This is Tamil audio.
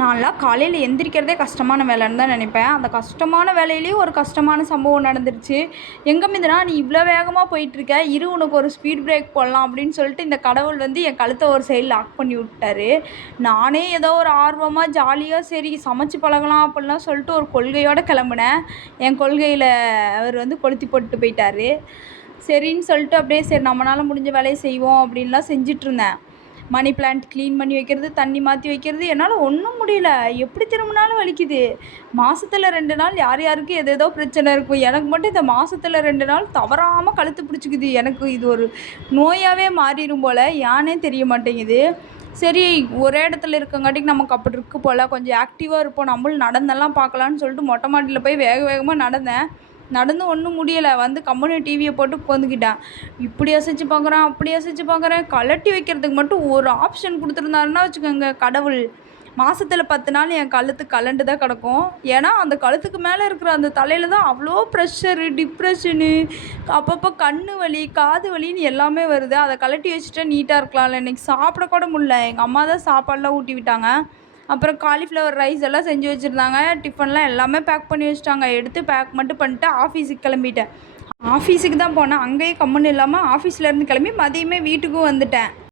நான்லாம் காலையில் எந்திரிக்கிறதே கஷ்டமான வேலைன்னு தான் நினைப்பேன். அந்த கஷ்டமான வேலையிலேயும் ஒரு கஷ்டமான சம்பவம் நடந்துருச்சு. எங்க மிந்துனா, "நீ இவ்வளோ வேகமா போயிட்டுருக்க, இரு உனக்கு ஒரு ஸ்பீட் பிரேக் போடலாம்" அப்படின்னு சொல்லிட்டு இந்த கடவுள் வந்து என் கழுத்த ஒரு சைடு லாக் பண்ணி விட்டாரு. நானே ஏதோ ஒரு ஆர்வமா, ஜாலியா சரி சமைச்சு பழகலாம் அப்படிலாம் சொல்லிட்டு ஒரு கொள்கையோட கிளம்புனேன். என் கொள்கையில அவர் வந்து கொளுத்தி போட்டு போயிட்டாரு. சரின்னு சொல்லிட்டு அப்படியே சரி நம்மளால முடிஞ்ச வேலையை செய்வோம் அப்படின்லாம் செஞ்சிட்ருந்தேன். மணி பிளான்ட் க்ளீன் பண்ணி வைக்கிறது, தண்ணி மாற்றி வைக்கிறது, என்னால் ஒன்றும் முடியல. எப்படி திரும்பினாலும் வலிக்குது. மாசத்துல 2 நாள் யார் யாருக்கு ஏதேதோ பிரச்சனை இருக்கும். எனக்கு மட்டும் இந்த மாசத்துல 2 நாள் தவறாம கழுத்து பிடிச்சிக்குது. எனக்கு இது ஒரு நோயாவே மாறிரும் போல. ஏன்னே தெரிய மாட்டேங்குது. சரி, ஒரே இடத்துல இருக்கங்காட்டிக்கு நமக்கு அப்படி இருக்கு போல. கொஞ்சம் ஆக்டிவா இருப்போம். நம்மளும் நடந்தெல்லாம் பார்க்கலான்னு சொல்லிட்டு மொட்டை மாடியில போய் வேக வேகமா நடந்தேன். நடந்து ஒன்றும் முடியலை. வந்து கம்முனு டிவியை போட்டு உட்காந்துக்கிட்டேன். இப்படி அசைச்சு பார்க்குறேன், அப்படி அசைச்சு பார்க்குறேன். கழட்டி வைக்கிறதுக்கு மட்டும் ஒரு ஆப்ஷன் கொடுத்துருந்தாருன்னா வச்சுக்கோங்க கடவுள், மாசத்துல 10 நாள் என் கழுத்து கழண்டு தான் கிடக்கும். ஏன்னா அந்த கழுத்துக்கு மேலே இருக்கிற அந்த தலையில் தான் அவ்வளோ ப்ரெஷரு, டிப்ரெஷனு, அப்பப்போ கண்ணு வலி, காது வலின்னு எல்லாமே வருது. அதை கழட்டி வச்சுட்டா நீட்டாக இருக்கலாம்ல. இன்றைக்கி சாப்பிட கூட முடியல. எங்கள் அம்மா தான் சாப்பாடெலாம் ஊட்டி விட்டாங்க. அப்புறம் காலிஃப்ளவர் ரைஸ் எல்லாம் செஞ்சு வச்சுருந்தாங்க. டிஃபன்லாம் எல்லாமே பேக் பண்ணி வச்சுட்டாங்க. எடுத்து பேக் மட்டும் பண்ணிட்டு ஆஃபீஸுக்கு கிளம்பிட்டேன். ஆஃபீஸுக்கு தான் போனேன். அங்கேயே கம்முன்னு இல்லாமல் ஆஃபீஸ்லேருந்து கிளம்பி மதியமே வீட்டுக்கும் வந்துட்டேன்.